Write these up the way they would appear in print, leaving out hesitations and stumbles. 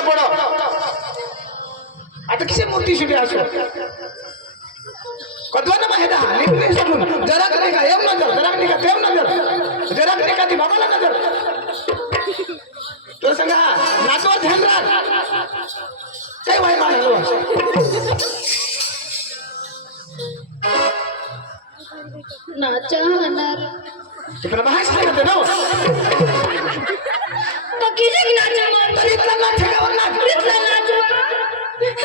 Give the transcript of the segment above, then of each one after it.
चांगलं पडो आता किसी मूर्ती शुटे असो कदवाना माहिती हा निघले सोडून जरा कधी का येऊ नजर जरा कधी का तेव नजर जरा कधी का ती बाबाला नजर तो सांगा नाचवा ध्यान राख काय वाय मारलो नाचा हणार तुला बाहेर सांगते ना तो किसी नाचा मार तरी इथला नाच ठेकावर नाच इतना नाचवा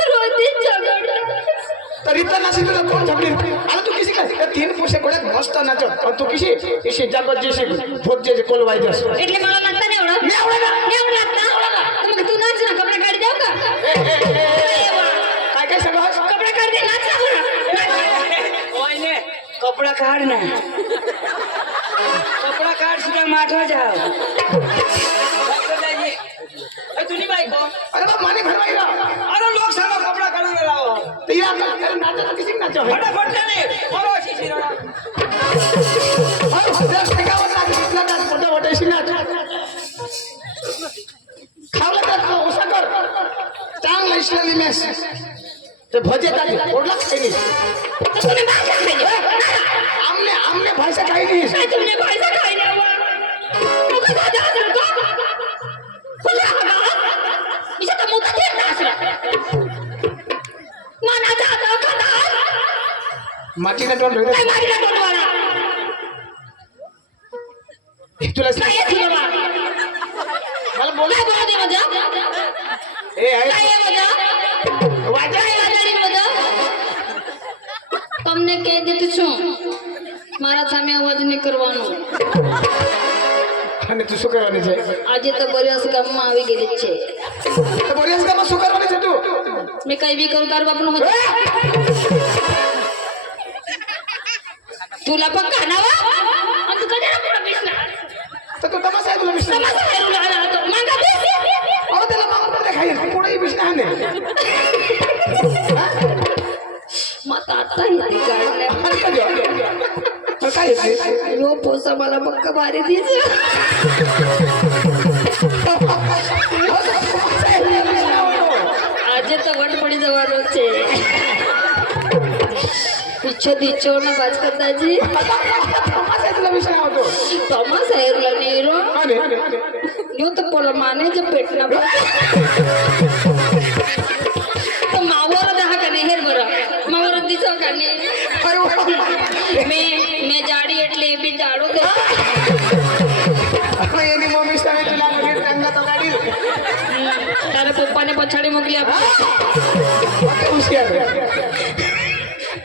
रोती झगड़ तरी इथला नाच तुला कोण झगडी अरे तू किसी का तीन पुरुषे कोड्यात मस्त नाचत आणि तू किसी जागत जेशी भोग जे कोल वाईद असो એટલે मला नाचता नाही आवडत नाही आवडत नाही आवडत ना मग तू नाच ना कपडे काढ जाऊ का काय काय सगळं कपडे काढ दे नाच ना बरं ओय ने कपड़ा काढ ना कपड़ा काढ सुद्धा माठवा जाओ तुनी बायको अरे बाप माने घर वाईला अरे लोक सांगा कपड़ा काढून लाव तैयार नाचत किसी नाचो फटाफट जाने बोलो शिशिरा और दस ठेकावर नाच इथला नाच मोठा मोठ्याशी नाच खावला तर ओसा कर चांगला इस्लामी मॅच ते भजे टाकी ओढला काही नाही तूने भाषा खाई आमने आमने भाषा काही नाही काय तुमने भाषा खाई ना तू कसा जात रे तो कुठला हा इथे तर मोठा खेळ नाचला मना जाता खाता मातीला टोल काय मारीला टोटवाला तुला काय आहे तुला मला बोल काय बोलते मजा ए आहे काय आहे मजा वाजा काय वाजाडी મજા તમને કહી દીધું છું મારા સામે અવાજ નહીં કરવાનો અને તું શું કરવાની છે આજે તો બરિયાસ ગામમાં આવી ગયેલી છે તો બોરિયસ ગામમાં શું કરવાની છે તું મેં કઈ બી કરું તારું બાપનું મજા तुला पण खानावा आणि तू कधी पुढे बिसना तर तू तमाशा आहे तुला विषय तमाशा हेरू लागला तो मागा बेस अहो त्याला मागून पण खाईल पुढे विषय आहे मत आता हिरी काढल्या काय यो पोसा मला पक्का मारी दीच આજે તો વટ પડી જવાનો છે પીછો દીચો ના બાજ કરતાજી तमाशा तुला विषय होतो તોમસ હેરલા નીરો आणि यो तो पोला माने जे पेटना तो मावर दहा का हेर बरं मावर दिसो का मैं जाडी એટલે એ બી જાડો દે એની મમ્મી સામે तुला लगेच सांगा तो गाडी તારા પપ્પાને પછાડી મોકલી આપ हुशियार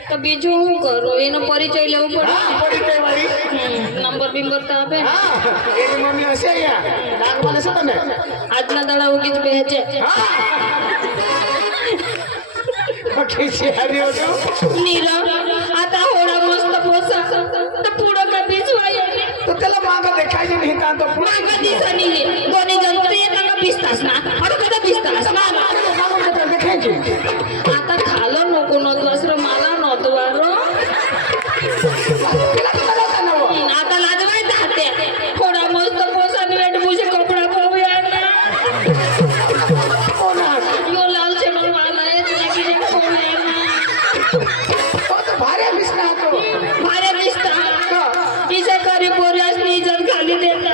તો બીજું હું કરું એનો પરિચય લેવો પડે હા પરિચય વાળી નંબર બિંબર તો આપે હા એની મમ્મી હશે અહીંયા નાગ માને છે તમે આજના દાડા ઉગી જ બેહે હા ઓકે શિયારી હોતો નીરા आता होडा मस्त पोसा तर पुढं का बिजवाय तो त्याला मागं देखायचे नाही तर तो पुढे मागा दिसणी दोन्ही जण ते येताना बिसतास ना अरे कदा बिसतास ना देखायचे आता खालो नको नव्हतो मला नव्हतो वारो आता लाजवाय जाते थोडा मस्त पोसा वेट मुझे कपडा पाहूया ना यो लाल से मला येत नाही की कोण आहे ना भारी दिसला तो भारे दिसता तिच्या करी पोऱ्यासनी इज्जत खाली देता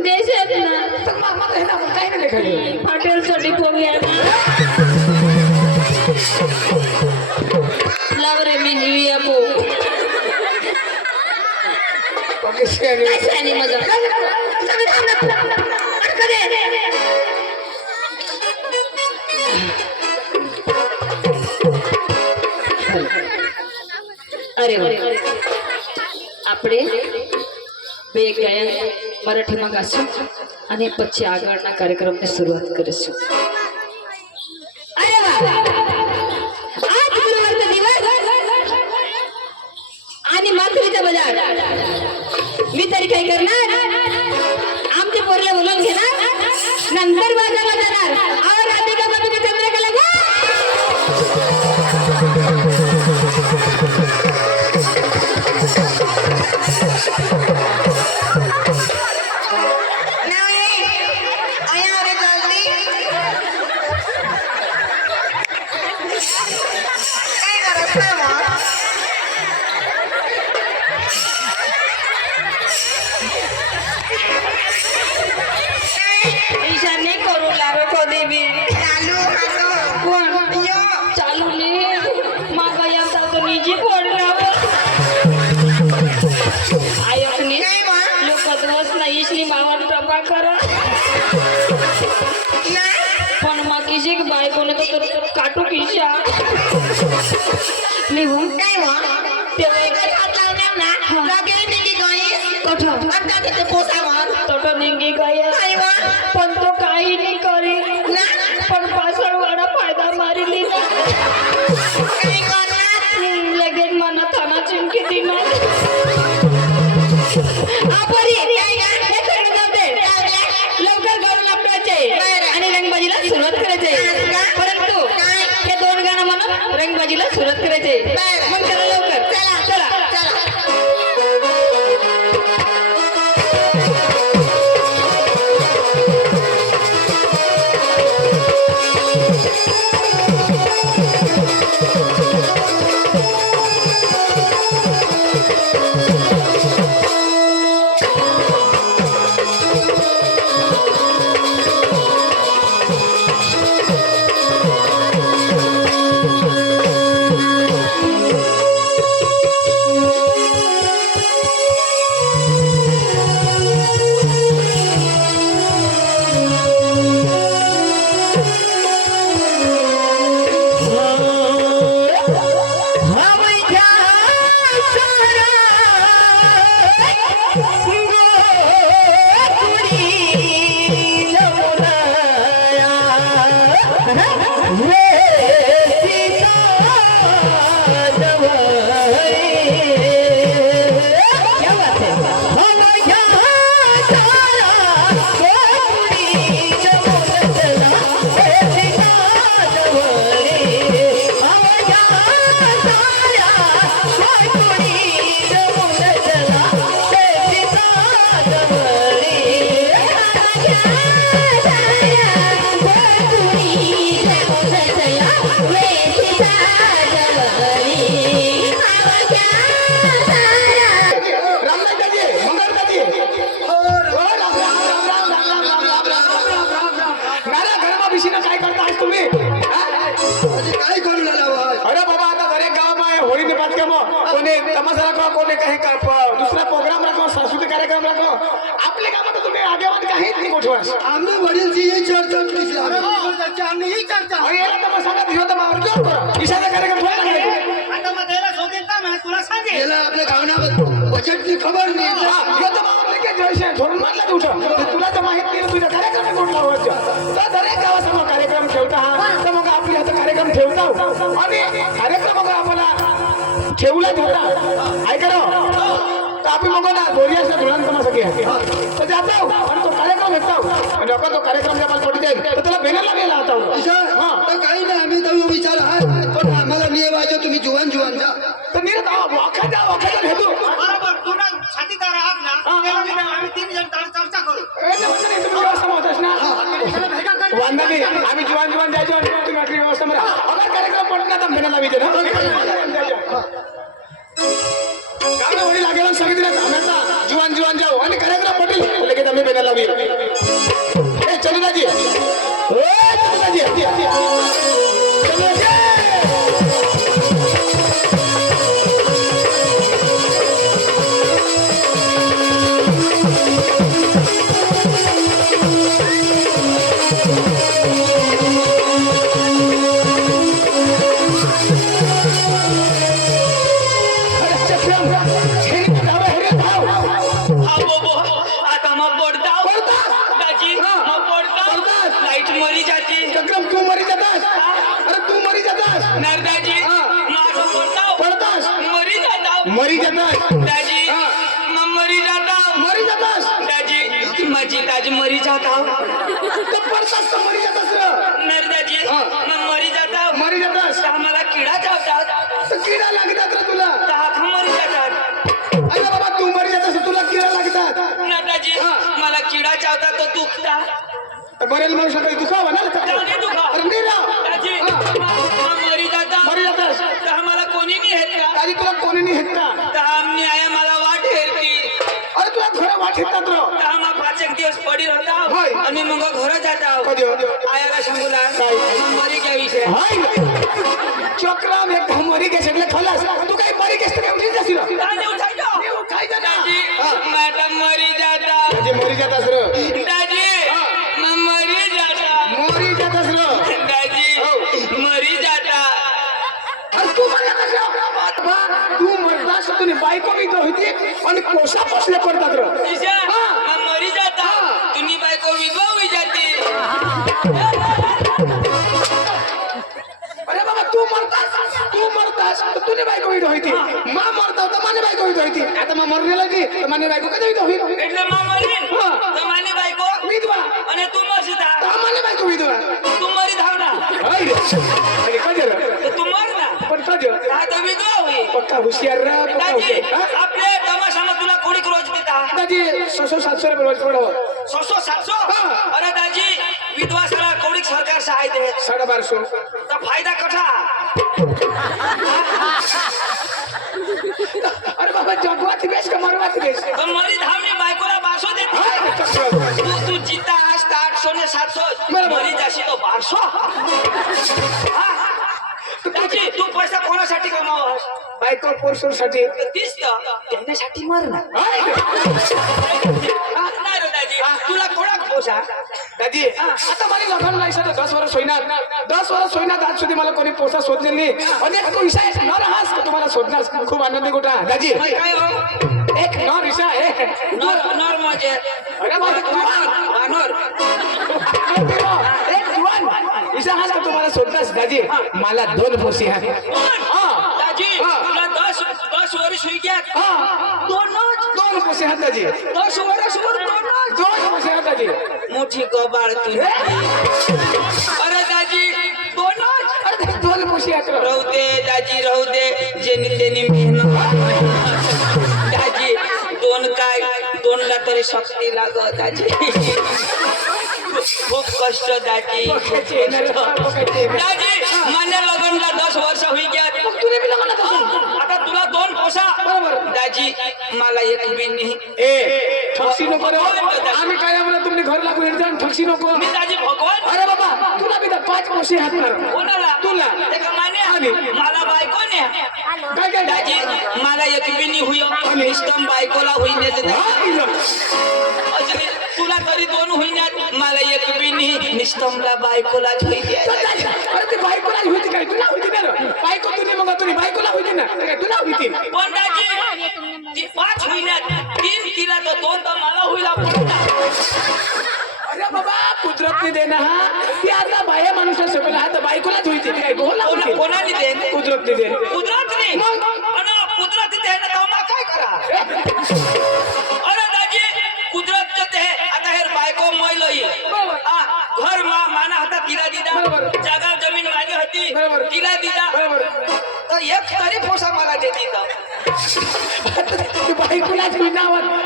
देशात ना तर मामा हे ना काय नाही देखायचे हॉटेल साठी पोव्या ना लावरे मी हिवी आपो ओके शेअरी आणि मजा અરે આપણે બે ગાયન મરાઠીમાં ગાશું અને પછી આગળના કાર્યક્રમની શરૂઆત કરીશું અરે વાહ आज गुरुवारचा दिवस आणि माथुरीचा बाजार मी तरी काय करणार आमच्या पोरला बोलून घेणार नंतर बाजारला जाणार और राधिका बाबीच्या चंद्रकला અહીંયા રે જલ્દી देवी कोण चालू ने मागा येता तो निजी पडला आयकनी लोक दिवस नाही इसली मावान टपा करा पण मग किसी की बायकोने तो काटू किशा निघून काय वा तेव्हा एका हात लावणार ना लागेल निघी गई कोठं आता तिथे पोसावर तोटो निघी गई पण तो काही नाही करी ना पण पासळवाडा फायदा मारिली ना काही करणार लगेच मना थाना चिमकी दिना आपरी लवकर गाऊन आपल्याचे आणि रंगबाजीला सुरुवात करायचे परंतु हे दोन गाणं म्हणून रंगबाजीला सुरुवात करायचे मग चला लवकर चला दुसरा प्रोग्राम रखो सांस्कृतिक कार्यक्रम रखो आपले काम तुम्ही आगेवान काहीच नाही गोठवास आम्ही वडीलची ही चर्चा आम्ही ही चर्चा अरे याला तर मग सांगा दिवस तर मग जोर करा इशारा कार्यक्रम थोडा करायचा आता मग त्याला शोधेल का मी तुला सांगेल याला आपल्या गावना बजेटची खबर नाही यो तर मग आपले काय जयशे धरून मारला तू तुला तर माहित नाही तुझा कार्यक्रम कोण लावायचा तर दरेक गावासमोर कार्यक्रम ठेवता हा तर मग आपली आता कार्यक्रम ठेवता आणि कार्यक्रम मग आपला ठेवला ठेवता ऐका तर आपण मग ना दोरियाच्या धुळांचा माझा घ्या तर जाता आणि तो कार्यक्रम घेता आणि तो कार्यक्रम जर मला पडते तर त्याला बेनाला गेला आता तर काही नाही आम्ही जाऊ विचार आहे पण आम्हाला नियमाचं तुम्ही जुवान जा तर नीर वाखाचा घेतो बरोबर तू ना साथीदार आहात ना त्याला मी आम्ही तीन जण चर्चा करू व्यवस्था होतच ना वांदा नाही आम्ही जुवान जायचो तुम्ही आपली व्यवस्था मला अगर कार्यक्रम पडला तर बेनाला विचार गावना वडील लागेल सांगितलं आम्हाला जुवान जाऊ आणि कार्यक्रम पटेल लगेच आम्ही बेनाला ए चलुदाजी मरी जातात दाजी मरी जातास दाजी माझी ताजी मरी जाता पडतास मरी जातास नर दाजी मरी जातास आम्हाला किडा चावतात तर किडा लागतात रे तुला हात मरी जातात अरे बाबा तू मरी जातास तुला किडा लागतात नर दाजी मला किडा चावतात तो दुखता बरेल म्हणू शकतो दुखावा ना नाही दुखा अरे नाही राव दाजी मरी जातास तर आम्हाला कोणी नाही हेत का दाजी तुला कोणी नाही हेत का तर आम्ही आहे मला वाट हेरती अरे तुला खरं वाट येतात राव आम्हा पाचक दिवस पडी होय. राहता आणि मग घर जाता कधी हो? आयाला सांगूला काय? मरी क्या विषय चक्राम एक मरी के सगळे खलास तू काही मरी केस तर उठीच जाशील दादी उठायचो खायचं ना दादी मॅडम मरी जाता म्हणजे मरी जातास र दादी मैं मरी जाता मरी जातास र दादी मरी जाता अरे तू मला कसं तू मरतास तुम्ही बायको मी होती आणि पोषा पोसले करतात र ईशा मैं मरी जाता तुनी बायको विधवा हुई जाती अरे बाबा तू मरतास तर तुझी बायको विध होती मा मरता तर माने बायको विध होती आता मा मरलेला ती तर माने बायको कधी विध होईल એટલે માં મરીન તો માની બાઈકો विधवा અને તું મરસીતા तर माने बायको विधवा તું મરી धावना हाय रे अरे कधी रे તો તું મર ना पण कधी हा तो विधवा हुई पक्का हुशियार रा पक्का दादी हुशियार हा? आपले तमाशाમાં तुला कोणी रोज देता दादी 600-700 रुपये रोज पडावं 600 700 हा. अरे दादी विधवा सारा कोणी सरकार सहाय दे 1250 तो फायदा कठा अरे बाबा जगवाची बेस का मरवाची बेस तो मरी धावनी बायकोला 1200 देते हाय रे चक्र तू जीता आज 800 ने 700 बरोबर. मरी जाशी तो 1200 दादी तू पैसा कोणासाठी कमावस बायको पोरसोसाठी तीच तर त्यांच्यासाठी मर ना हाय रे. नाही रे दादी तुला कोणा पोसा दादी आता मला लग्न लायचं तर 10 वर्ष होईना 10 वर्ष होईना आज सुधी मला कोणी पोसा शोधले नाही आणि एक तो विषय न राहास का तुम्हाला शोधणार खूप आनंदी गोटा दादी काय हो एक न विषय आहे नॉर म्हणजे अरे बाबा वानर एक जुवान विषय हाच का तुम्हाला शोधणार दादी मला 2 पोसी आहेत दादी तुला 10 वर्ष होई गया दोन पोसी आहेत दादी 10 वर्षवर दोन 2 पोसी आहेत दादी मोठी गबाळ तू अरे दादी दोन अरे 2 पोसी आहेत राहू दे दाजी राहू दे जेनी तेनी मेहनत दाजी दोनला तरी शक्ती लागत दाजी खूप कष्ट दाजी दाजी मान्य लग्नला 10 वर्ष होई गया तुला बी लग्न कसं आता तुला 2 पोसा बरोबर दाजी मला एक बी नाही ए ठक्सी नको रे आम्ही काय आम्हाला तुम्ही घर लागू जाऊन ठक्सी नको मी दाजी भगवान अरे बाबा तुला बी 5 पोसी हात मार कोणाला तुला ते का माने मला बायको ने काय काय दाजी मला एक बी नाही हुई निष्ठम बायकोला होई नाही अजून तुला तरी 2 होईन्यात मला एक बी नाही निष्ठमला बायकोला होई दे अरे ते बायकोला होती काय तुला होती ना बायको तुझी मग तुझी बायकोला होती ना काय तुला होती पण दाजी ती 5 होईन्यात 3 तिला तर 2 तर मला होईल अरे बाबा कुदरतने देना हा ती आता बाया माणूस सगळं हा तर बायकोलाच होती काय गोला होती कोणाने दे कुदरतने दे कुदरतने आणि कुदरत दे ना तर काय करा अरे दाजी कुदरत ते आता हे बायको मैल घर माना होता तिला दिदा जागा जमीन माझी होती तिला दिदा तर एक तरी पोसा मला देती ती बायकोलाच होई ना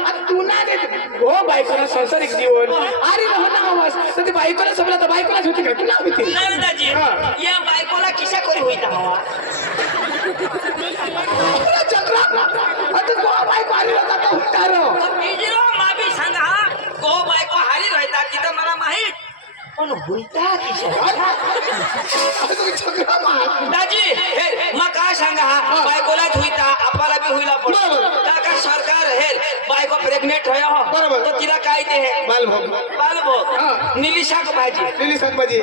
आता तू ना दे हो बायकोला संसारिक जीवन अरे हो ना आवाज तर ती बायकोला सगळं तर बायकोलाच होती काय तुला होती नाही दाजी या बायकोला किशा करी होईता हवा चक्र आता तो बायको आली होता का उतारो बिजरो माबी सांगा गो बायको हारी राहता तिथं मला माहित पण होईता किशा चक्र मार दाजी हे मग काय सांगा बायकोलाच होईता आपल्याला बी होईला पण का सरकार हे बायको प्रेग्नेंट होय बरोबर. तर तिला काय ते बालभोग बालभोग निली शाक भाजी लिली शाकभाजी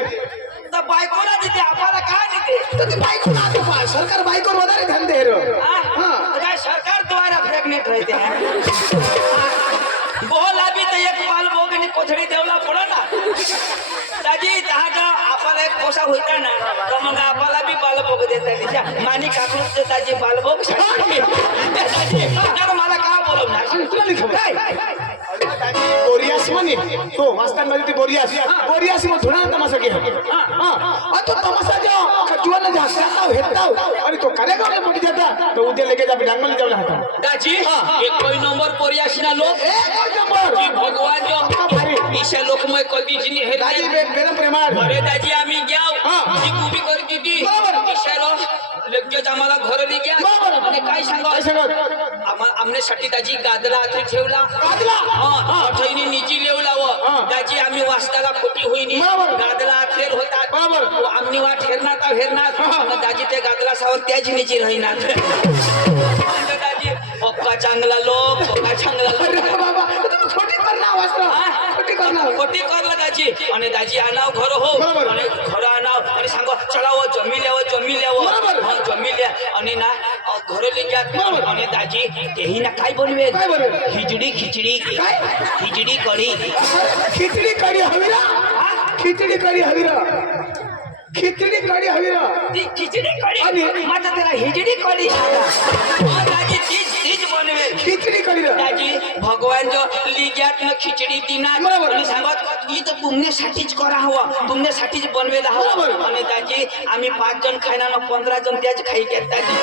तर बायकोला देते आपल्याला काय देते तर ती बायको ना सरकार बायको वधारे धन दे रो काय सरकार द्वारा प्रेग्नेंट रहते हैं बोला भी तो एक बालभोग आणि कोथळी देवला पडो ना दाजी दहाचा आपल्याला एक पोसा होता ना तर मग आपल्याला बी बालभोग देता मानी काकडून दाजी बालभोग दाजी तर मला का बोलवणार तुला लिखो बोरियास म्हणे तो वाचताना ती बोरियास मग थोडा तमाशा घे तो तमाशा जो खजुआला जाता हेताव आणि तो कार्यक्रम मोठी जाता तो उद्या लेके जा डांगमल जावला हाता दाजी एक नंबर पोरियासना लोक एक नंबर जी भगवान जो ईशा लोकमय कधी जिनी हे दाजी बेरम प्रेमाळ अरे दाजी आम्ही ग्याव जी कुबी करती ती ईशा लोक लगेच आम्हाला घरी घ्या बरोबर. आणि काय सांगा काय सांगत आमच्यासाठी त्याची गादला आधी ठेवला गादला? हा ठेवणी निजी लेवलावं हा. त्याची आम्ही वाचताला खोटी होईनी बरोबर. गादला आठेर होतात बरोबर. आम्ही वाट हेरणार तर हेरणार हा. आणि दाजी ते गादला सावर त्याची निची राहीनार आणि दाजी पप्पा चांगला लोक पप्पा चांगला अरे लोक बाबा तुम्ही खोटी करणार वाचता खोटी करणार खोटी करला दाजी आणि दाजी आणाव घर हो बरोबर. आणि घर आणाव आणि सांगो चलाव जमी बरोबर. ल्यावं जमी ल्या आणि ना घर लिग्यात बरोबर. आणि दाजी तेही ना काय बनवेल काय बनवेल? खिचडी काय? खिचडी कढी खिचडी कढी हवीरा खिचडी कढी हवीरा खिचडी कढी हवीरा ती खिचडी कढी आणि? माझा त्याला हिजडी कढी सांगा दाजी तीच बनवेल खिचडी कढी दाजी भगवान जो लिग्यात न खिचडी दिना बरोबर. आणि सांगत ही तर तुमच्यासाठीच करा हवं तुमच्यासाठीच बनवेला हवं बरोबर. आणि दाजी आम्ही 5 जण खायना ना 15 जण त्याच खाई घेत दाजी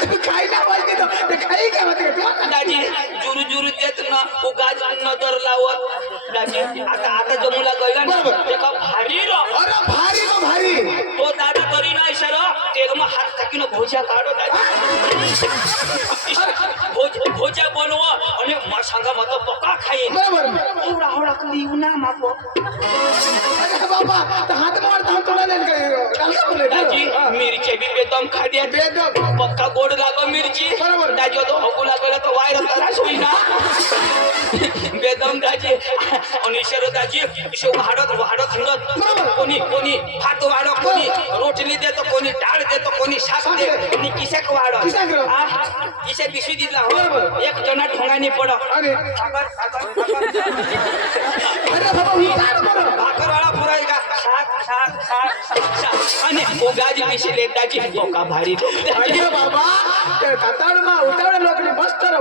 तुम्ही काय ना पाहिजे ते काही काय म्हणते का? दाजी जुरू देत ना उगाच नजर लावत दाजी आता जमूला गयला ना बरोबर. ते का भारी र अरे भारी तो भारी तो दादा करी ना इशारा तेल मग हात टाकीन भोजा काढो भोजा बनव आणि मग सांगा मग पक्का खाईन बरोबर एवढा हडक लिहू ना माप अरे बाबा तर हात मारता हात तोडा नाही काय बोलले दाजी मिरची बी बेदम खाद्या बेदम पक्का गोड लागो मिरची बरोबर. दाजी तो हगू लागला तर वायर त्रास होईना बेदम दाजी आणि इशारा दाजी इशे वाढत बरोबर. कोणी भात वाढो कोणी रोटली देतो कोणी डाळ देतो कोणी शाक दे कोणी किसक वाढो किसक रो. किसे पिशवी दिला बरोबर. हो एक जना ठोंगानी पडो अरे अरे बाबा ही काय बरं भाकरवाळा पुरा का शाक आणि उगाजी पिशे दाजी बोका भारी अरे बाबा ते काताडमा उतावळ लोकने मस्त रो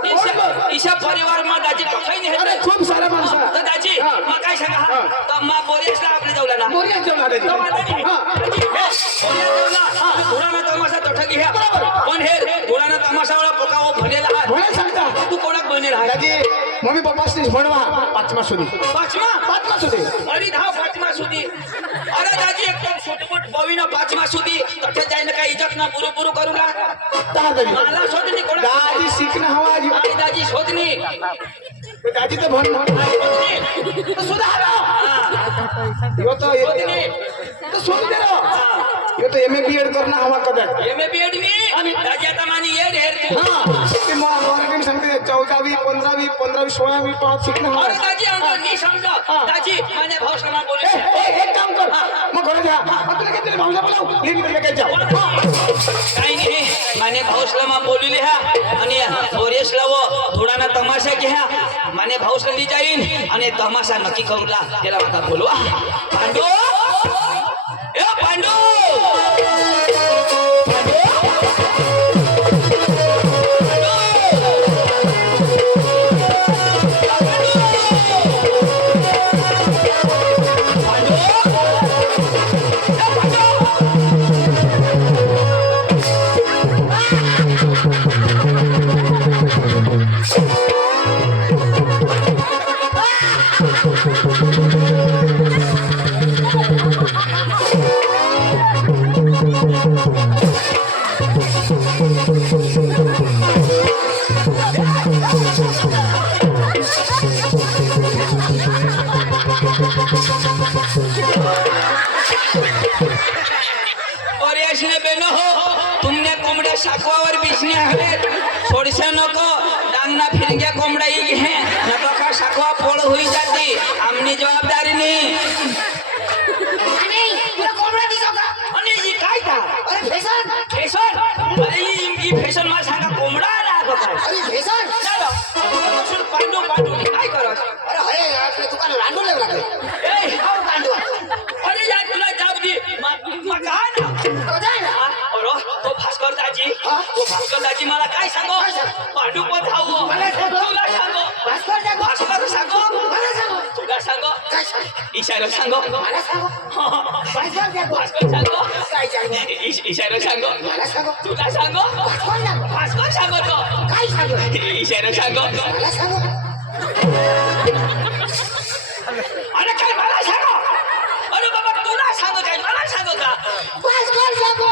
ईशा परिवार मा दाजी कखाई नाही अरे खूप सारा माणसा तर दाजी हा. मग काय सांगा हा. तर मा बोरेसला आपले जाऊला ना बोरिया जेवण आले तो वाला नाही. दाजी, बोरिया जाऊला. घोडाना तमाशा तठगी ह्या पण हे घोडाना तमाशावाला पोकाव भनेला हात म्हणून सांगता तू कोणाक बनेल हात दादी मम्मी पप्पासनीच म्हणवा पाचमा सुधी पाचमा सुधी अरे धाव पाचमा सुधी अरे दाजी एकदम छोटमोट बवीना पाचमा सुधी तठे जाईन काय इज्जत ना पुरो करू ना मला शोधनी कोणा दादी शिकणं हवा जी आई दाजी शोधनी दादी तर म्हण सुधारो यो तो तो सुन दे रो यो तो एमए बीएड करना हवा कदर एमए बीएड नी दाजी आता मानी येड हेर तू हां ते मराठी सांगते 14वी 15वी 16वी पास शिकणं हवा अरे दाजी अंदर नी समजा दाजी माने भाषा बोले एक काम कर मग घरे जा तुला किती भावना बोलाव लेनी करके काय जाऊ काही नाही माने भाऊसला मा बोलले हा आणि बोरेसला व थोडाना तमाशा घ्या माने भाऊसला ली जाईन आणि तमाशा नक्की करूला त्याला आता बोलवा पांडू ए पांडू बोरेसने बेनो तुमने कोंबड्या शाकवावर बिसने हवे थोडीशा नको डांगना फिरग्या कोंबड्या ही घे नको का शाकवा पोळ होई जाती आमनी जबाबदारी नाही आणि ही काय था अरे फेशन अरे ही फेशन मा सांगा कोंबडा आला का काय अरे भेसन चलो पांडू काय करस अरे हरे यार दुकान रांडू लागला ए हाव कांडू अरे यार तुला जाब दी मका ना तो जाय ना अरे तो भास्कर दाजी मला काय सांगो पांडू पण धावो मला सांगो. तुला सांगो भास्कर सांगो भास्कर सांगो मला सांगो तुला सांगो काय सांग इशारा सांगो मला सांगो भास्कर सांगो काय सांगो इशारा सांगो मला सांगो तुला सांगो भास्कर सांगो भास्कर सांगो तो काय सांगो इशारा सांगो मला सांगो अरे काय मला सांगो अरे बाबा तुला सांगो काय मला सांगो का भास्कर सांगो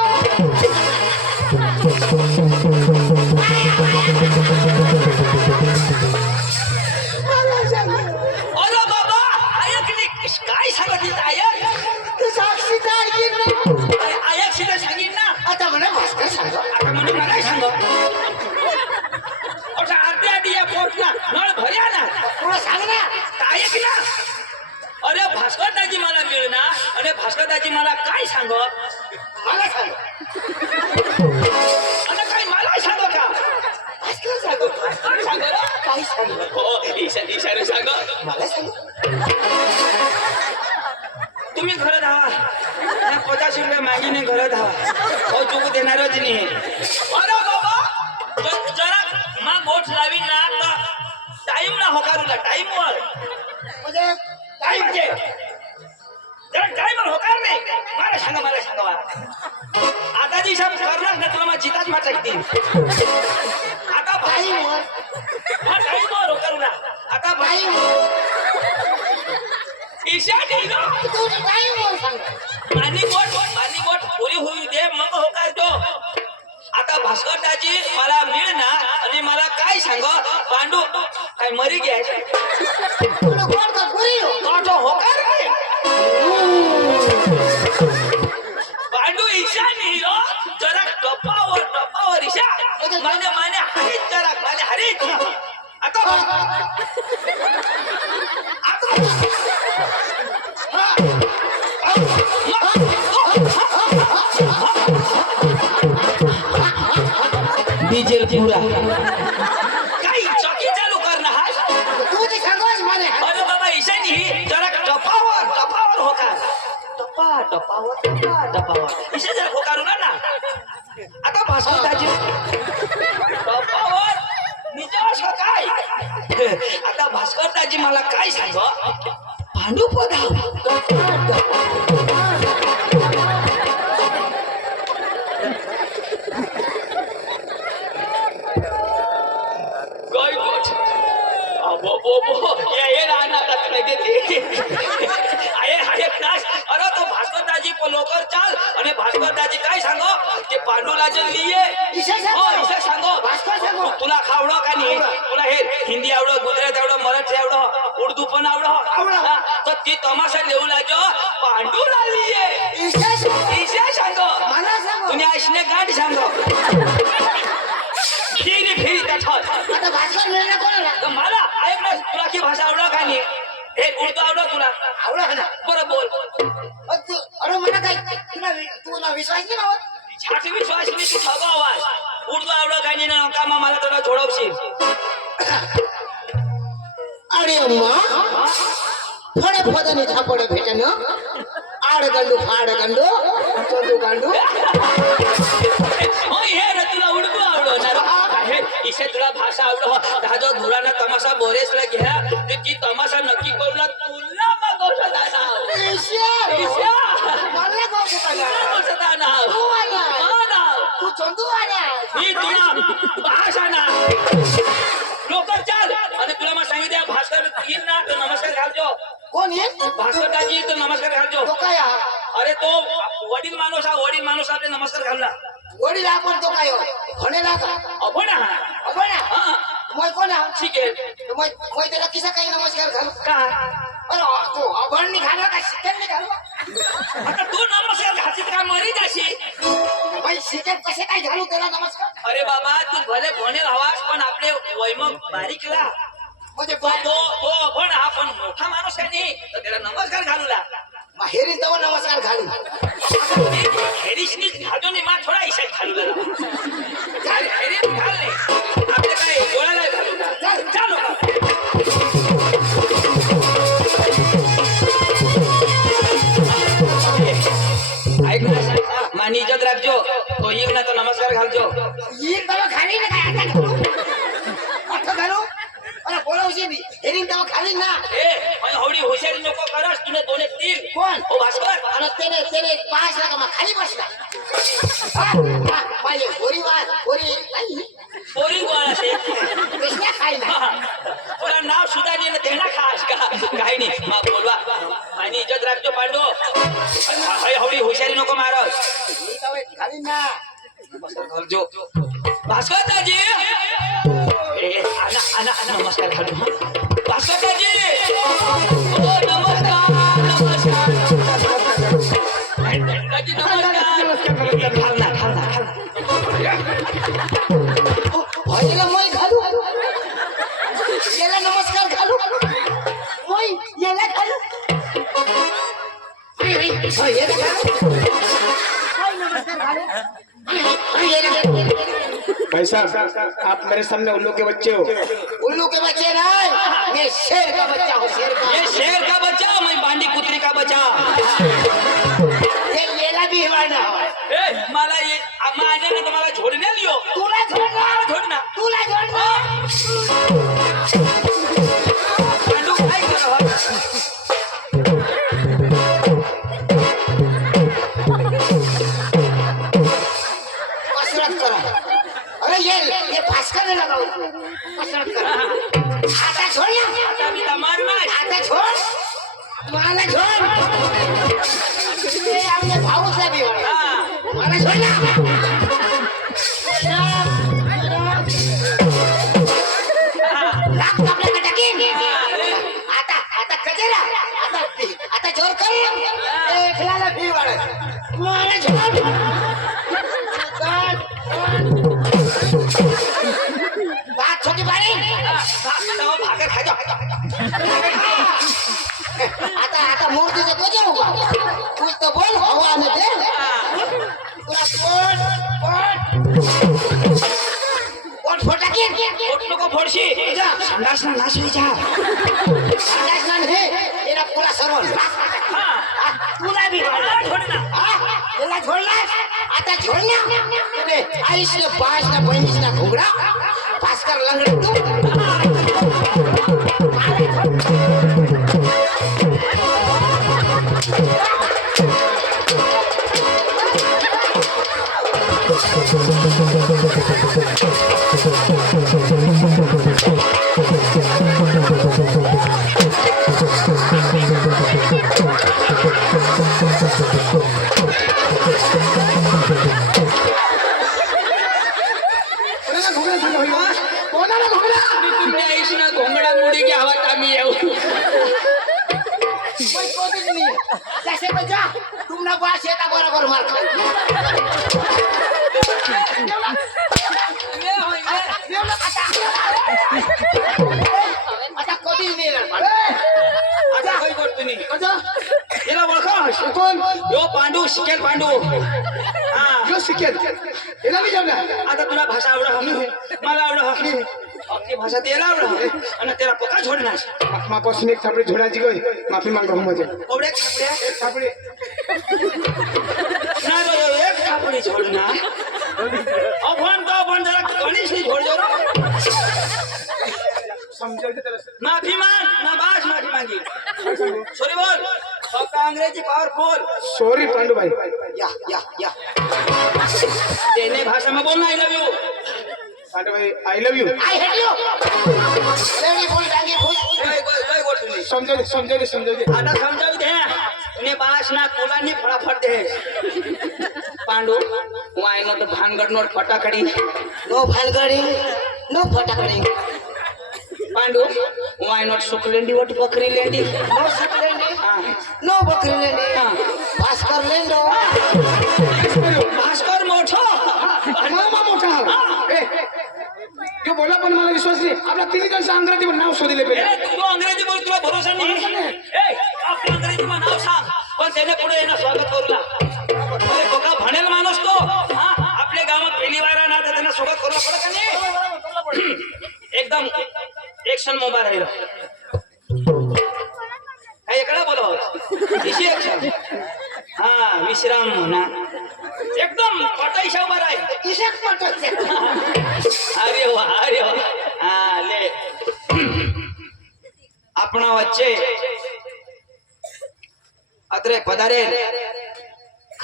भास्करदाजी मला काय सांग मला सांग आता काय मला सांग का भास्कर सांग भास्कर सांग रे. काय सांग हो ईशाने सांग मला सांग तुम्ही घरात आहा 50 रुपये मागीने घरात आहा हो चुकू देणारच नाही अरे बाबा जरा मा गोठ लावी ना तर टाइम ना होकारूला टाइम वर म्हणजे काय म्हणजे जरा टाइम वर होकार नाही मला सांगा आता जी सब करणार ना तुला जिताच माटाकतील आता टाइम वर हा टाइम वर होकारूला आता टाइम ईशा नाही ना तू टाइम वर सांग पाणी बोट पुरी होऊ दे मग होकार तो आता भास्करदाजी मला मिळ ना आणि मला काय सांग पांडू काय मरी घ्यायचं तुला कोण का पुरी तो होकार रे पांडू ईशा नाही हो जरा टपावर ईशा माने हरीत जरा माने हरीत आता डीजेल पूरा काही चौकी चालू करणं हा तू ते सांगच मला अरे बाबा ईशानी जरा टपावर होकार टपावर ईशा जरा होकारू ना आता भास्करदाजी टपावर निजा असं काय आता भास्करदाजी मला काय सांग पांडू अरे तो भास्करदाजी को लवकर चाल आणि भास्करदाजी काय सांगो ते पांडूला जे लिये ईशा सांगो. हो ईशा सांगो भास्कर सांगो. तुला खावडं का नाही तुला हे हिंदी आवडं गुजरात आवडं मराठी आवडं उर्दू पण आवडं हा, तर ती तमाशा देऊ लागो पांडूला लिये ईशा सांग ईशा सांगो मला सांग तुने ऐसने गाठ सांगो फिरी त्याच्यात आता भास्कर मिळणार कोणाला तर मला ऐक ना तुला की भाषा आवडं का नाही हे उर्दू आवडं तुला आवडा ना बरं बोल अरे मला काय तुला विश्वास नाही राहत छाती विश्वास मी तू ठगो आवाज उर्दू आवडं का नाही ना का मला तुला झोडवशील अरे अम्मा फडे फदने झापडे भेटन आडगंडू फाडगंडू चोदू गांडू हो हे रे तुला उर्दू आवडणार हे इसे तुला भाषा आवड दादो धुराना तमाशा बोरेसला घ्या ते ती तमाशा नक्की करूला तुला मागवला दादा ईशा मला गाव कुठला बोलता ना तू आला हा ना तू चंदू आला मी तुला भाषा ना लोक चाल आणि तुला मग सांगितलं भास्कर येईल ना तो नमस्कार घालजो कोण आहे भास्करदाजी तो नमस्कार घालजो तो काय हा? अरे तो वडील माणूस आपले नमस्कार घालला वडील आपण तो काय भनेला का आपण हा आपण हा, मग कोण हा? ठीक आहे मग त्याला किसा काही नमस्कार घालू का अरे तो अभण निघाला का शिकन निघालू आता तू नमस्कार घालशील का मरी जाशी बाई शिकन कसे काय घालू त्याला नमस्कार अरे बाबा तू भले भनेल हवास पण आपले वैमग बारीकला म्हणजे तो आपण हा पण मोठा माणूस आहे नाही तर त्याला नमस्कार घालूला हेरी तव नमस्कार घालू हेरिशनी घालतो नाही मा थोडा इशात घालूला हेरी घाल नाही आपले काय डोळ्याला घालू चालू ऐक ना मानी इज्जत राखजो तो येईल ना तो नमस्कार घालजो ये तव खाली ना काय आता घालू आता घालू अरे बोलावशी मी हेरी तव खाली ना ए पण हवडी हुशारी नको करस तुने दोने तीन कोण ओ भास्कर अरे तेरे पास लगा मग खाली बसला माझे होरी आई पोरी गोळा ते कृष्णा खाई ना तुला नाव सुद्धा नाही ना तेना खास का काही नाही मग बोलवा आणि इज्जत राखजो पांडू हवडी हुशारी नको मारस मी तव खाली ना नमस्कार घालजो भास्कर दाजी ए आना नमस्कार घालजो भास्कर दाजी ओ नमस्कार दाजी नमस्कार घालना भैयाला मै घालू याला नमस्कार घालू मै याला घालू अरे हो, ये देखा भाई साहब आप मेरे सामने उल्लू के बच्चे हो। उल्लू के बच्चे नहीं, मैं शेर का बच्चा हूँ, शेर का। ये शेर का बच्चा, मैं बांडी कुत्री का बच्चा। ये येला भी हिवाळा हवा। ए, मला ये माने ना तुम्हाला झोडणे लियो. तुला छोडणार, झोडणं. तुला छोडणार। पांडू काय करावं? कसरत करा। अरे ये भास्कर ने लगाओ, कसरत करा। आता छोड़ ना, आता मी तमार मार. आता छोड़, मला छोड़। ये आपने भाऊचा भी हो, हा. मला छोड़ ना। लाख आपल्याला टाकीन। आता कचरा, आता छोड़ कर। एकलाला भी वाढ, मला छोड़। बात छोटी बारी। भाकर खायचो. आता मूर्तीचे कसे उभा कुछ तो बोल हवा में दे पूरा पोट फोटा की पोट नको फोडशी. संडास ना नाश होईचा संडास ना हे तेरा पूरा सर्व तुला भी झोडणं. तुला छोडणार आता छोडण्या तुले आईश ने बाश ना बहिणीश ना घुगडा भास्कर लंगडे तू कोणाला घोगरा? तुमच्या आईशीनं घोंगडा मुडी घ्यावा आम्ही येऊ. जैसे तो जा तुम ना बास येता बरोबर मार खाऊ आता कधी नाही आता काही करतो नाही. याला ओळखा. कोण? यो पांडू शिकेल पांडू. हा. जो शिकेल याला मी जमणार. आता तुला भाषा आवड मला आवड आपली भाषा त्याला आवड आणि त्याला पका झोडणार. मापासून एक थापडी झोडायची गय माफी मागतो म्हणजे एवढ्या छापड्या थापडी नाही रे, एक छापडी झोडणार. आपण जरा गणेशनी झोड जाऊ. समजायचं त्याला. माफी माग ना बाज माफी मागी. सॉरी बोल. फक्त अंग्रेजी पावरफुल. सॉरी पांडू भाई. या तेने भाषा में बोलना. I love you. पांडू भाई I love you. I hate you lady बोल डांगी फुल समजावते समजावते. आता समजावी दे. ने बास ना कोलानी फटाफट दे. पांडू वाय नोट भानगड नोट फटाकडी. नो भानगडी नो फटाकडी पांडू वाय नॉट सुकलेंडी वट बकरी लेंडी. नो सकलेंडी नो बकरी लेंडी भास्कर लेंडो भास्कर मोठो. मामा मोठा. जो बोला पण मला विश्वास नाही. आपला तिन्ही जण अंग्रेजी पण नाव शोधले पहिले. तू अंग्रेजी बोल तुला भरोसा नाही. आपल्या अंग्रेजी मा नाव सांग पण त्याने पुढे येणं स्वागत करूला. बघा भनेल माणूस तो. आपल्या गावात पहिली वारा ना तर त्यांना स्वागत करूला पडत नाही. एकदम एक्शन मोबाईल राहिला. काय इकडे बोलावं इशी एक्शन. हा विश्राम म्हणा. एकदम पटाईशा उभा आहे. किशाक पटवते अरे वा अरे वा. हा ले આપણા વચ્ચે અત્રે પધારે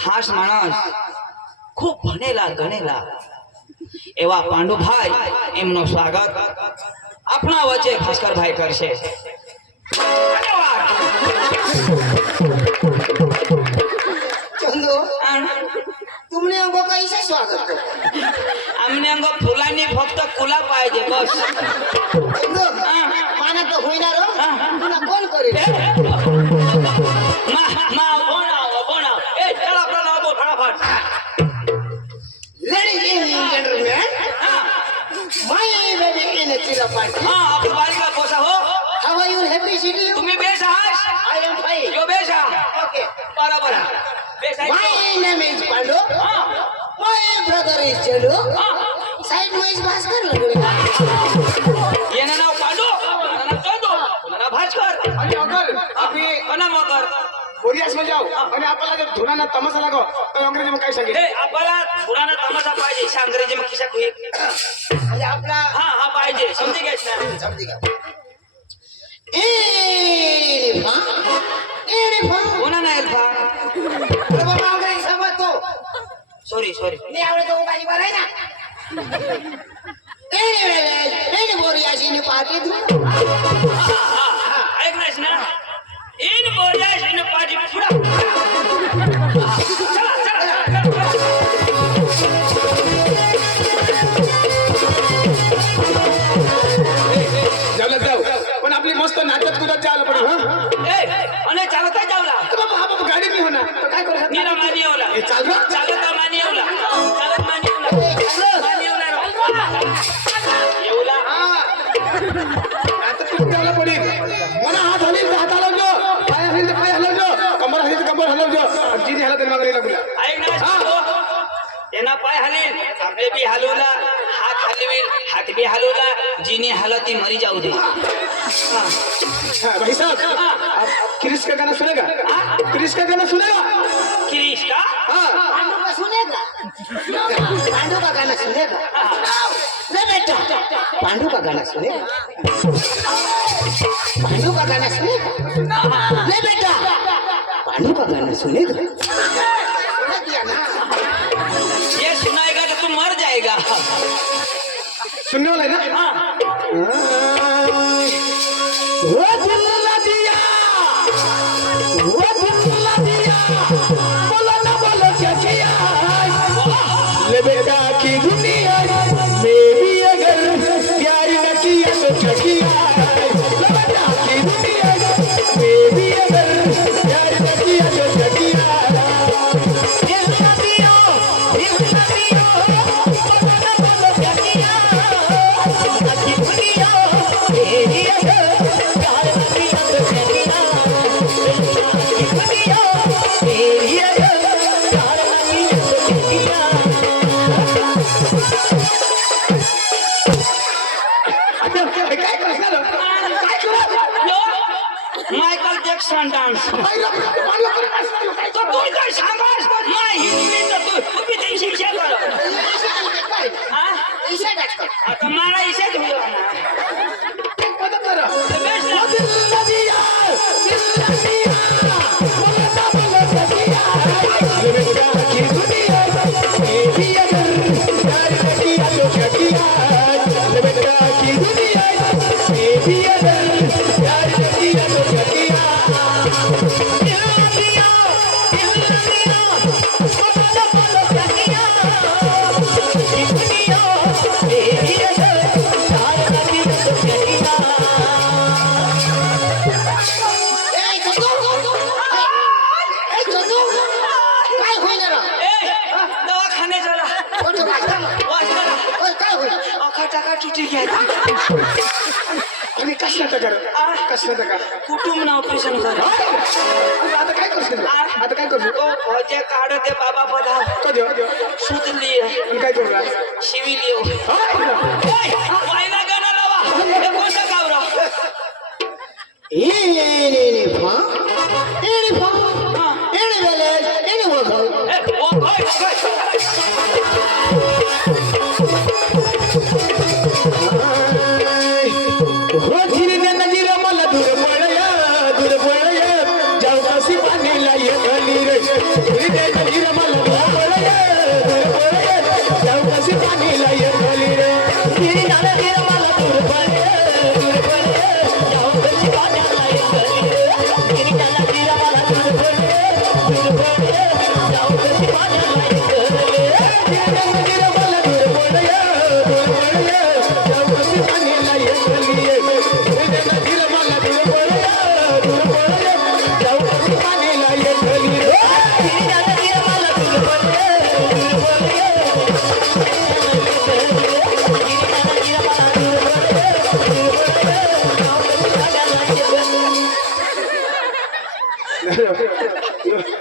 ખાસ માણસ ખૂબ ભણેલા ગણેલા એવા પાંડુભાઈ એમનો સ્વાગત આપણા વચ્ચે ભાસ્કરભાઈ કરશે. ધન્યવાદ. चंदू तुमने हमको कैसे स्वागत करो અમને અંગો ફૂલાની ફક્ત કુલા પાहिजे બસ. चंदू माना तो हुई ना रो तुला कोण करेल બનાવો. એ ચાલ આપણા નામ બોલ ફટાફટ. Ladies and gentlemen, my baby in a chilla party. હા આપણી બાળીકા પોસા હો. How are you? Happy city? तुम्ही बेस आहात. I am fine. Yo base आहात. Okay. बरोबर वाईज चलो हा. साइड वाईज भास्कर लगडे येणं नाव पांडू माझं नाव चंदू माझं नाव भास्कर आणि अगर आपली कोणा मगर बोरियास में जाओ आणि आपल्याला जर धुराना तमाशा लागो तर अंग्रेजी में काय सांगेल हे आपल्याला पुराणा तमाशा पाहिजे इशा अंग्रेजी में खिशा कुई म्हणजे आपला हा हा पाहिजे समजी घ्यायच ना समजी का एलिफा कोणा नाही अल्फा अरे बाबा अंग्रेजी समजतो सॉरी सॉरी मी आवडतो उगाली बराय ना एनी बोरियाशी ने पार्टी तू ऐक नाहीस ना इन बोरिया इन पाठी पुढा चला चला जेवलं जाऊ पण आपली मस्त नाटक कुठं चाल पण हा ए अने चालत जावला बाबा हा बाबा गाडी मी होणार तर काय करू शकतो नीरा मानी येवला हे चाल रे. चालत मानी येवला चालत मानी येवला मानी येवला आता तू त्याला पडेल मला हात हलील तर हात हलवજો पाय हलील तर पाय हलवજો कंबर हलील तर कंबर हलवજો जिने हला तरी मागे लागू ऐक ना एना पाय हलेल आपले बी हलवला हात हलवेल हात बी हलवला जिने हलती मरी जाऊ दे भाई साहब आप क्रिश का गाना सुनेगा क्रिश का गाना सुनेगा क्रिश का हाँ पांडू का सुनेगा पांडू का गाना सुनेगा ले बेटा पांडू का गाना सुनेगा पांडू का गाना सुनेगा ले बेटा पांडू का गाना सुनेगा सुना दिया ना ये सुनाएगा तो तू मर जाएगा सुनने वाला है ना वो दिल दिया वो दिल दिया बोलो ना बोलो क्या किया ले बेटा की दुनिया में भी अगर प्यार न किया तो क्या किया ले बेटा की दुनिया में भी अगर प्यार न किया तो क्या किया मायकल जॅक्सन डान्स तो तू काय सांगास माय हिंदी तर तू तुम्ही ते शिक्षा कर हा आता मला इशेच होईल दवाखाने झाला टाका तुटी घ्या आणि कसला टकर कसला टकर कुटुंब ऑपरेशन झालं आता काय करशील आता काय करशील तो भजे काढ ते बाबा पधा कधी सुतली आणि काय करू शिविली वायला गाणं लावा हे कोणतं गावरा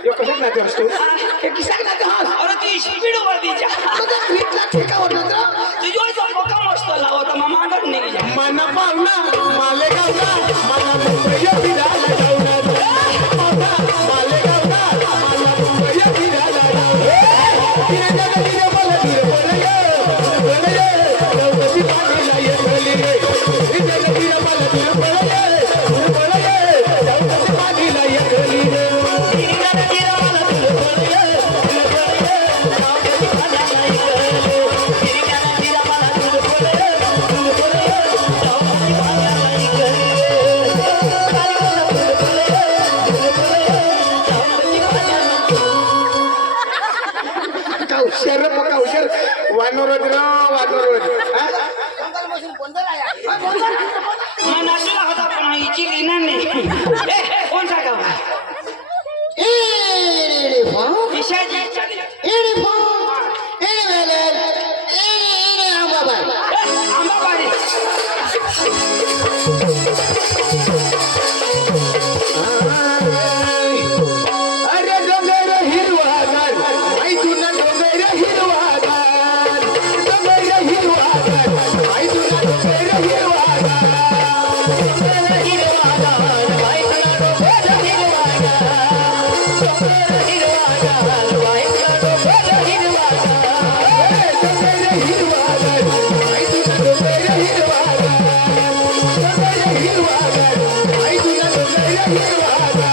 यो कसं नाते असतो हे किसा नाते हस अरे ती स्पीड वर तिच्या तुझं रीतला ठेकावर नंतर तुझ्या पक्का मस्त लावता मामा अंगात निघी जा मन पावना मालेगावला मला मुंबई फिरायला जाऊना मालेगावला मला मुंबई फिरायला फिरायला गेली मला दूर पडले गणपती पाणीला येतली रे फिरायला गेली मला दूर पडले गणपती पाणीला येतली रे फिरायला गेली मला दूर पडले गणपती पाणीला येतली फिरायला गेली मला दूर पडले हुशार वानोरत नाचला होता पण हिची लिहिणार नाही कोणता गाव विशाजी चालेल आंबाबाई अरे डोंगर हिरवागार आई तुला डोंगर हिरवागार डोंगर हिरवागार आई तुला डोंगर हिरवागार डोंगर हिरवागार आई तुला डोंगर हिरवागार डोंगर हिरवागार आई तुला डोंगर हिरवागार डोंगर हिरवागार आई तुला डोंगर हिरवागार डोंगर हिरवागार आई तुला डोंगर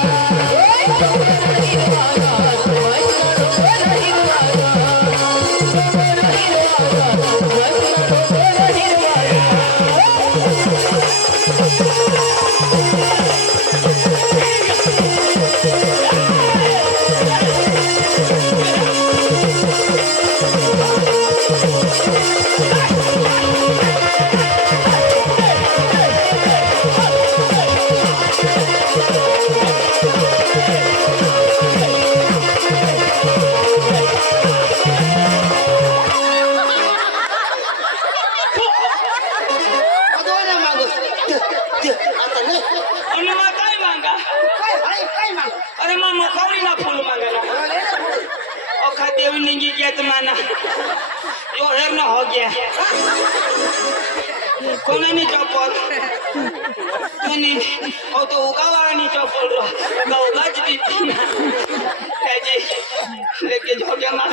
आणि मग काय मागा अरे मग मकावली ना फुल मागायला औखा देव निंगी गया माना यो हेर ना हो गया कोने नहीं चौपल कोने ओ तो उगावा नहीं चौपल रो उगाज भी जी लेके जो गया ना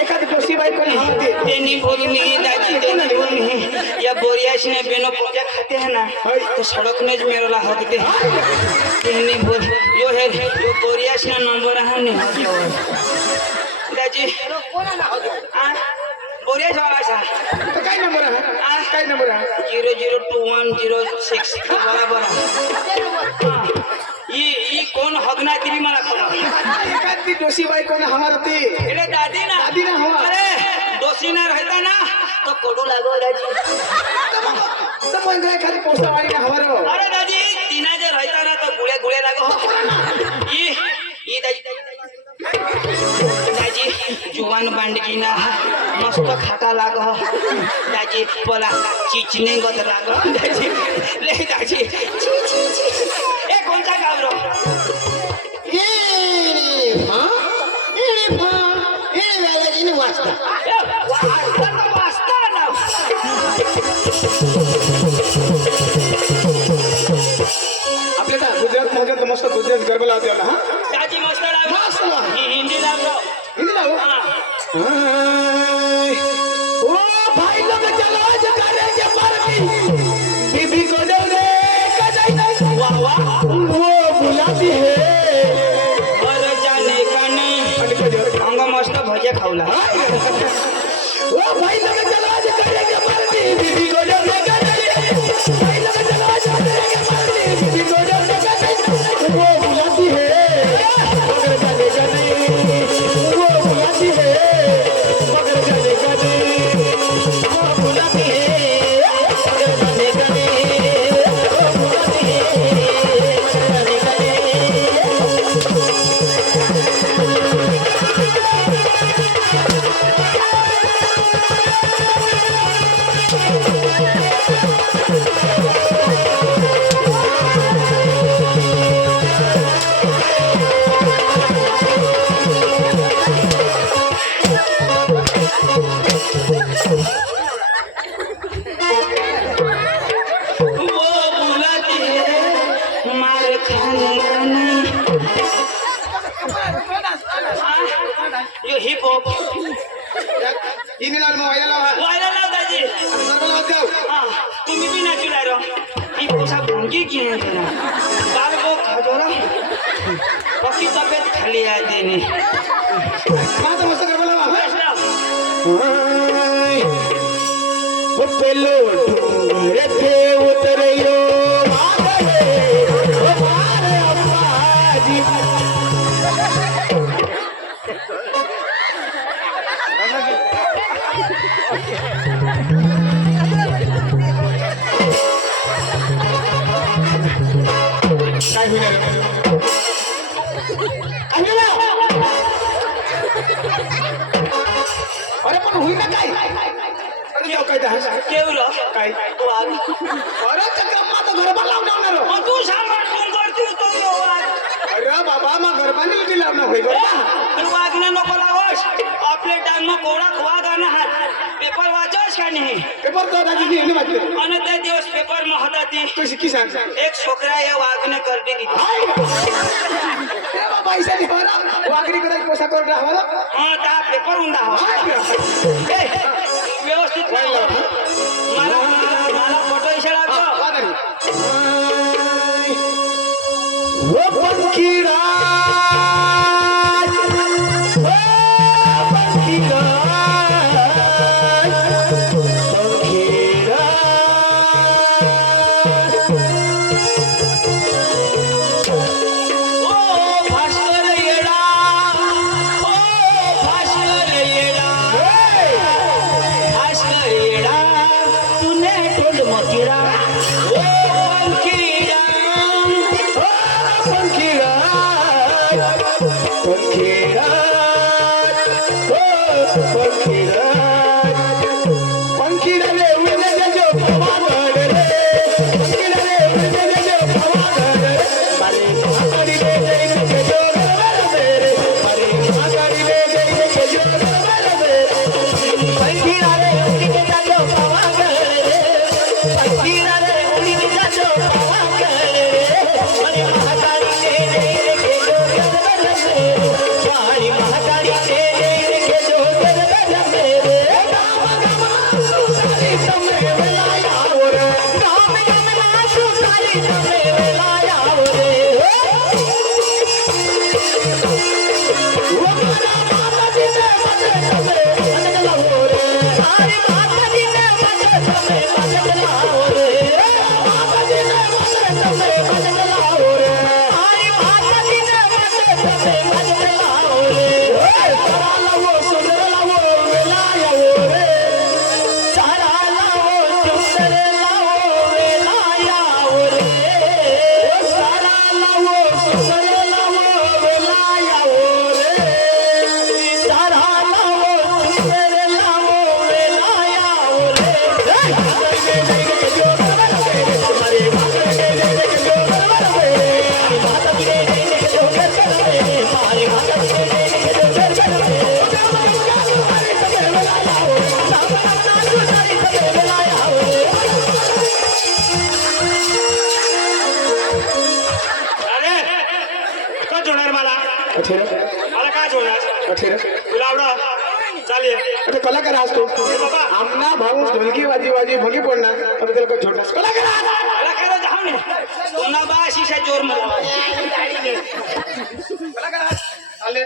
एखादी दोषी बाई कोणी हवते तेनी बोल नहीं दादी तेनी बोल नहीं या बोरियाश ने बेनो पोजा खाते हैं ना तो सड़क में मेरा ला होते तेनी बोल यो है यो बोरियाश ना नंबर है नहीं दादी बोरियाश वाला सा तो काय नंबर आहे काय नंबर आहे 00210 बराबर ये कौन हगना ती भी मला खबर एखादी दोषी बाई कोणी हवते अरे दादी ना हो अरे दोषी ना रहता ना तो कोडू लागो दादी तर मग एखादी पोस्टवाडी ना हवरो अरे दादी तीना जो रहता ना तो गुळे लागो ये दादी जुवान बांडगी ना मस्त खाता लागो दादी पोला चिचने गत लागो दादी ले दादी ए कोणता गाव रो वाचता ना आपल्याला गुजरात मध्ये तर मस्त गुजरात गरबा लावते ना दादी मस्त मस्त लागो लाव. हिंदी लागो हिंदी लावू ओ भाई लोग चलो आज करेंगे पार्टी बीबी को दे कदाई नहीं वाह वाह वो बुलाती है और जाने का नहीं अंग मस्त भजे खाऊला ओ भाई लोग चलो आज करेंगे पार्टी बीबी को दे भाई लोग चलो आज करेंगे पार्टी बीबी को दे वो बुलाती है मगर जाने का नहीं वो बुलाती है मगर जाने का नहीं वो बुलाती है मगर जाने का नहीं वो बुलाती है मगर जाने का नहीं यो हिप हॉप इने लाल मोबाईल लावा वायरल लाव दाजी सर्व लावत जाऊ हाँ तुम्ही भी नाचू लारो ये पोसा भंगी की है तेरा बाल को खजोरा बाकी तबियत खाली है देने माझं मस्त सर्व लावा बस लाव पेलो ढूंढ थे उतरियो हमारे अब्बाजी काय होईल अरे पण होईल ना काय अरे जाऊ काय केवढं काय वाघ अरे चक्रम्मा तो घर लावणार मग तू सांभाळ फोन करते तो यो वाघ अरे बाबा मग गरबानी होती लावणं होईल पण वाघने नको लावस आपले टाइम मग कोणा वाघ आणि हात पेपर वाचस का नाही पेपर तो दादी यांनी वाचले आणि ते दिवस पेपर में होता ती तू शिकी सांग एक छोकरा या वाघने करते दी हाय ए बाबा इसे नहीं हो रहा वागरी कदा पोसा कर रहा हमारा हाँ ता पेपर उंडा हो हाय व्यवस्थित मला मला फोटो इशारा दो वादरी वो पंखीरा मला काय जोडणार तुला आवडा चालेल आता कलाकार असतो आमना भाऊ ढोलकी वाजी वाजी भगी पडणार आता त्याला काही छोटास कलाकार जाऊ नये पुन्हा बा शिशा जोर मला कलाकार आले